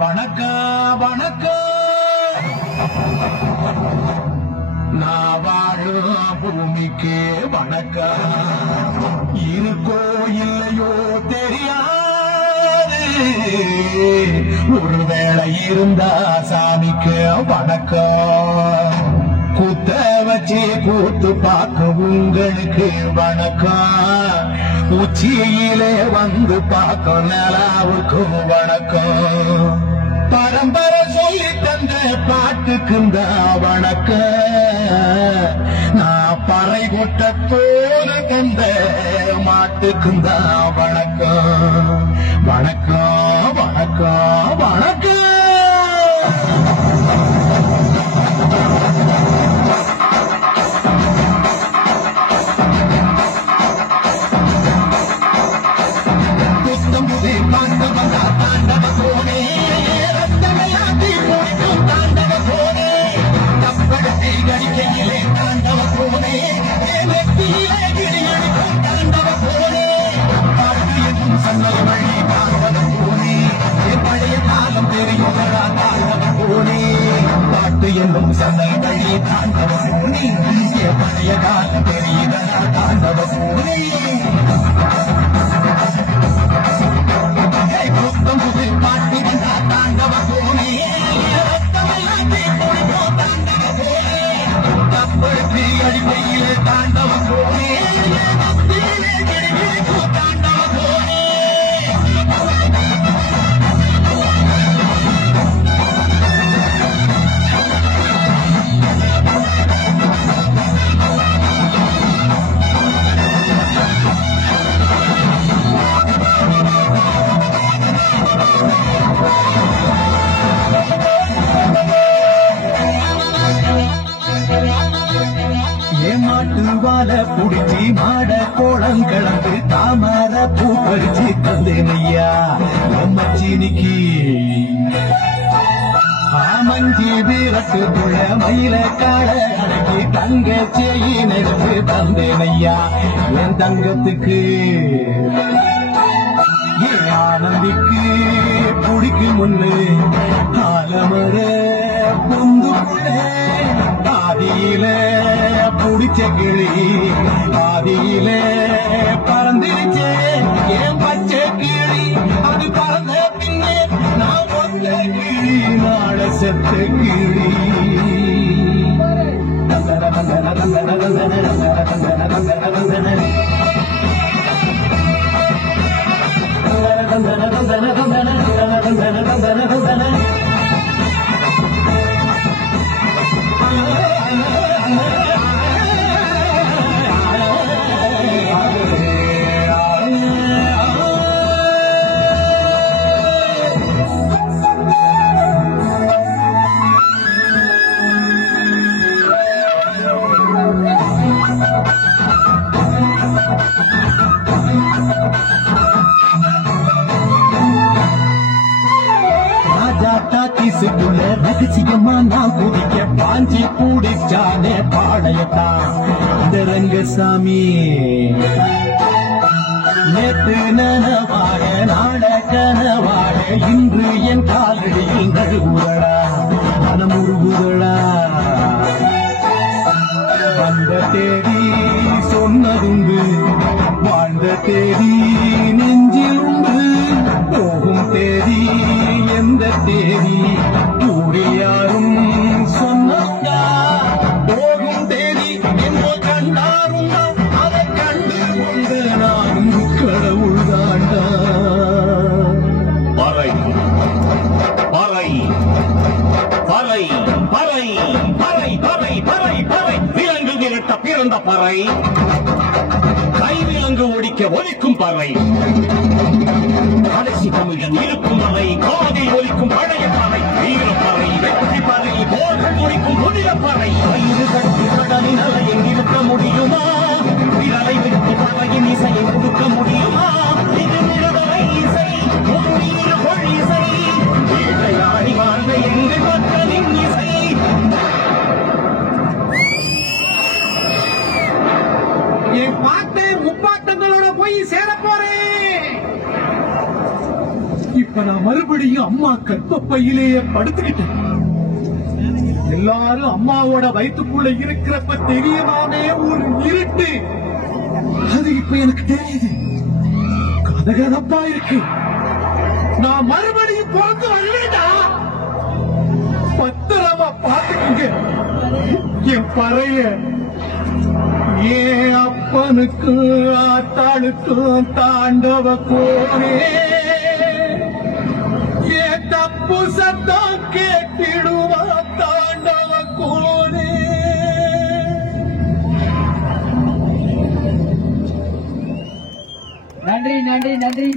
வணக்கம் வணக்கம். நான் வாழும் பூமிக்கு வணக்கம். இருக்கோ இல்லையோ தெரியாது, ஒருவேளை இருந்தா சாமிக்கு வணக்கம். கூத்த வச்சு கூத்து பார்க்க உங்களுக்கு வணக்கம். உச்சியிலே வந்து பார்க்க நிலாவுக்கும் வணக்கம். பரம்பரை சொல்லி தந்த பாட்டுக்குந்தா வணக்கம். நான் பறை கொட்ட தோறு தந்த மாட்டுக்குந்தா வணக்கம். வணக்கம் வணக்கம் வணக்கம். பாட்டு என்னும் சந்தல் வழி தாண்டவ பூனி, பழைய காலம் தெரியுதா தாண்டவ பூனி. புத்தம் புது பாட்டு வந்தா தாண்டவ பூனி, தாண்டவ பூனி. தப்படுத்தி அடிப்பையிலே தாண்டவ பூனி, தாண்டவ பூனி. ஏமாட்டுவால புடிச்சி மாட கோலம் கலந்து தாமர பூ பறிச்சு தந்தேனையா அம்மச்சினிக்கு. ஆமஞ்சி வீரத்து புள்ள மயில கால அடக்கி தங்க செயின் எடுத்து தந்தேனையா என் தங்கத்துக்கு. என் ஆனந்திக்கு புடிக்கு முன்னு ஆலமர பொந்துக்குள்ள ஆதியில புடிச்ச கிளி ஆதியில பறந்துருச்சே என் பச்சை கிளி. அது பறந்த பின்னே நான் வந்த கிளி நாட செத்த கிளி. தந்தன தந்தன தந்தன தந்தன தந்தன தந்தன தந்தன தந்தன தந்தன தந்தன தந்தன தந்தன தந்தன. கிசுக்குள்ள ரகசியமா நான் குதிக்க பாஞ்சி பூடிச்சானே பாளையத்தான் இந்த ரங்கசாமி. நேற்று நனவாக நாட கனவாக இன்று என் காலடியில் நழுவுதடா மனமுருகுதடா. வந்த தேதி சொன்னதுண்டு, வாழ்ந்த தேதி நெஞ்சில் உண்டு. போகும் தேதி எந்த தேதி ஊரில் யாரும் சொன்னாங்க. போகும் தேதி என்ன கண்டாரும் அதை கண்டு கொண்டு நானும் கடவுள் தாண்டா. பறை பறை பறை பறை பறை பறை பறை பறை. விலங்கு விரட்ட பிறந்த பறை, கைவிலங்கு ஒடிக்க ஒலிக்கும் பறை. கடைசி தமிழன் இருக்கும் பறை, காதில் ஒலிக்கும் பழைய பறை. வீரப்பறை, வெற்றி பறை, போர்கள் ஒலிக்கும் புதிய பறை. வயிறு கட்டி கடலின் அலையை நிறுத்த முடியுமா? விரலை விட்டு பறையின் இசையை கொடுக்க முடியுமா? இது விடுதலை இசை, உயிர் கொள் இசை, வேட்டையாடி வாழ்ந்த எங்கள் மக்களின் இசை. என் பாட்டை முப்பாட்டங்களோட போய் சேர போறேன். இப்ப நான் மறுபடியும் அம்மா கற்பப்பையிலேயே படுத்துக்கிட்டேன். எல்லாரும் அம்மாவோட வயிற்றுக்குள்ள இருக்கிறப்ப தெரியுமாமே ஒரு இருட்டு, அது இப்ப எனக்கு தெரியுது. கதகதப்பா இருக்கு. நான் மறுபடியும் பிறந்து வருவேடா. பத்திரமா பாத்துக்குங்க என் பறைய. ஏன் அப்பனுக்கும் ஆத்தாளுக்கும் தாண்டவ கோனே, ஏன் தப்பு சத்தம் கேட்டிடுவா தாண்டவ கோனே. நன்றி நன்றி நன்றி.